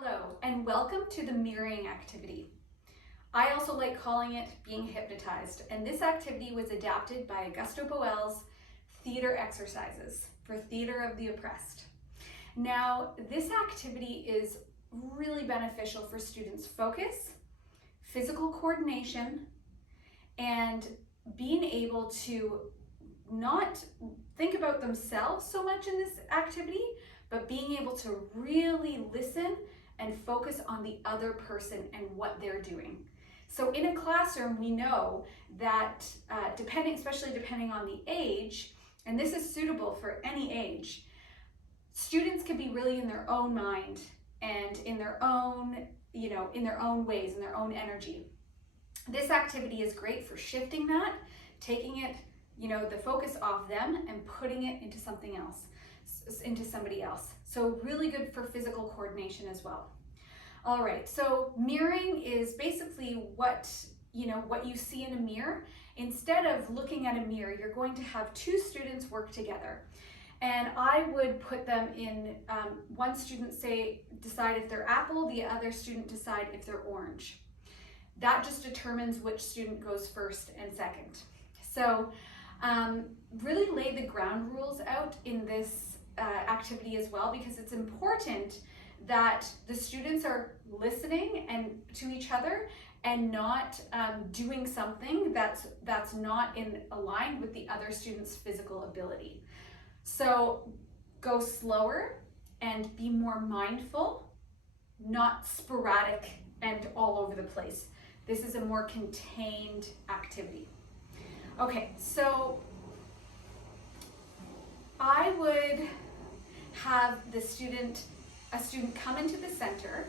Hello, and welcome to the mirroring activity. I also like calling it being hypnotized, and this activity was adapted by Augusto Boel's theater exercises for theater of the oppressed. Now, this activity is really beneficial for students' focus, physical coordination, and being able to not think about themselves so much in this activity, but being able to really listen and focus on the other person and what they're doing. So in a classroom, we know that especially depending on the age, and this is suitable for any age, students can be really in their own mind and in their own, in their own ways, in their own energy. This activity is great for shifting that, taking it, the focus off them and putting it into something else, into somebody else. So really good for physical coordination as well. All right, so mirroring is basically what you see in a mirror. Instead of looking at a mirror, you're going to have two students work together. And I would put them in, one student decide if they're apple, the other student decide if they're orange. That just determines which student goes first and second. So really lay the ground rules out in this activity as well, because it's important that the students are listening to each other and not doing something that's not in aligned with the other student's physical ability. So go slower and be more mindful, not sporadic and all over the place. This is a more contained activity. Okay, so I would have a student come into the center,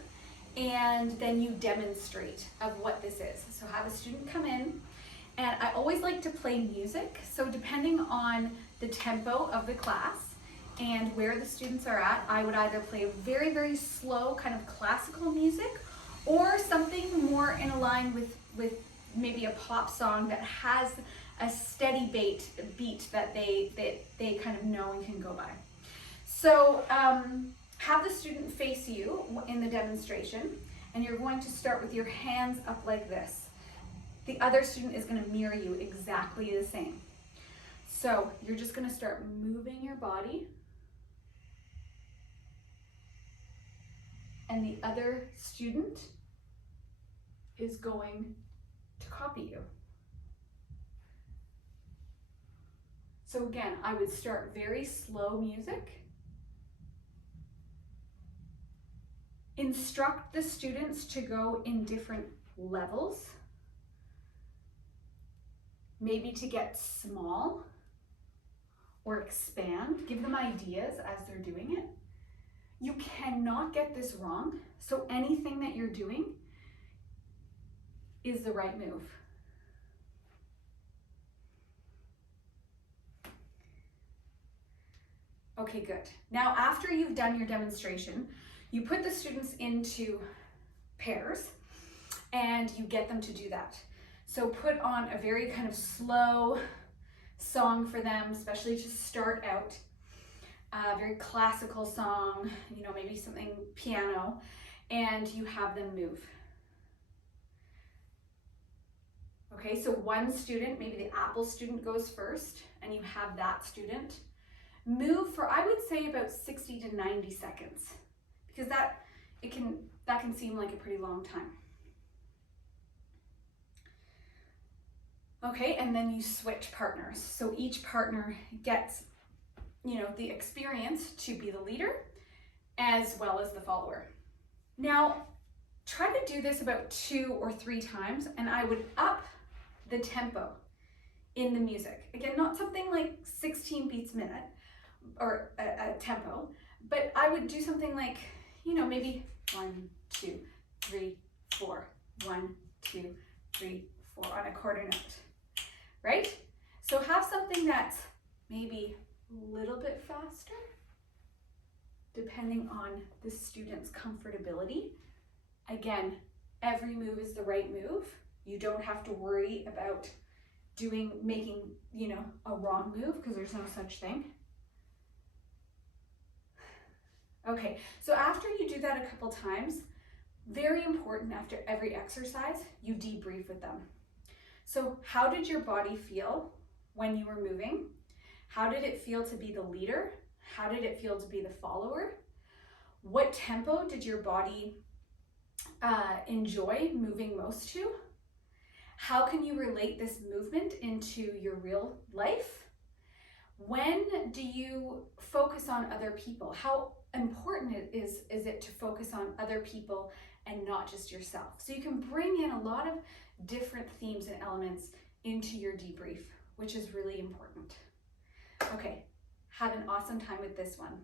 and then you demonstrate of what this is. So have a student come in, and I always like to play music. So depending on the tempo of the class and where the students are at, I would either play very, very slow kind of classical music, or something more in line with maybe a pop song that has a steady beat that they kind of know and can go by. So have the student face you in the demonstration, and you're going to start with your hands up like this. The other student is going to mirror you exactly the same. So you're just going to start moving your body, and the other student is going to copy you. So again, I would start very slow music. Instruct the students to go in different levels, maybe to get small or expand. Give them ideas as they're doing it. You cannot get this wrong, so anything that you're doing is the right move. Okay, good. Now, after you've done your demonstration, you put the students into pairs and you get them to do that. So put on a very kind of slow song for them, especially to start out. A very classical song, maybe something piano, and you have them move. Okay, so one student, maybe the apple student goes first, and you have that student move for, I would say, about 60 to 90 seconds, because that can seem like a pretty long time. Okay, and then you switch partners. So each partner gets, the experience to be the leader as well as the follower. Now, try to do this about 2 or 3 times, and I would up the tempo in the music. Again, not something like 16 beats a minute or a tempo, but I would do something like, maybe 1, 2, 3, 4, 1, 2, 3, 4 on a quarter note, right? So have something that's maybe a little bit faster, depending on the student's comfortability. Again, every move is the right move. You don't have to worry about making, a wrong move, because there's no such thing. Okay. Okay, so after you do that a couple times, very important, after every exercise, you debrief with them. So how did your body feel when you were moving? How did it feel to be the leader? How did it feel to be the follower? What tempo did your body enjoy moving most to? How can you relate this movement into your real life? When do you focus on other people? How important is it to focus on other people and not just yourself? So you can bring in a lot of different themes and elements into your debrief, which is really important. Okay, have an awesome time with this one.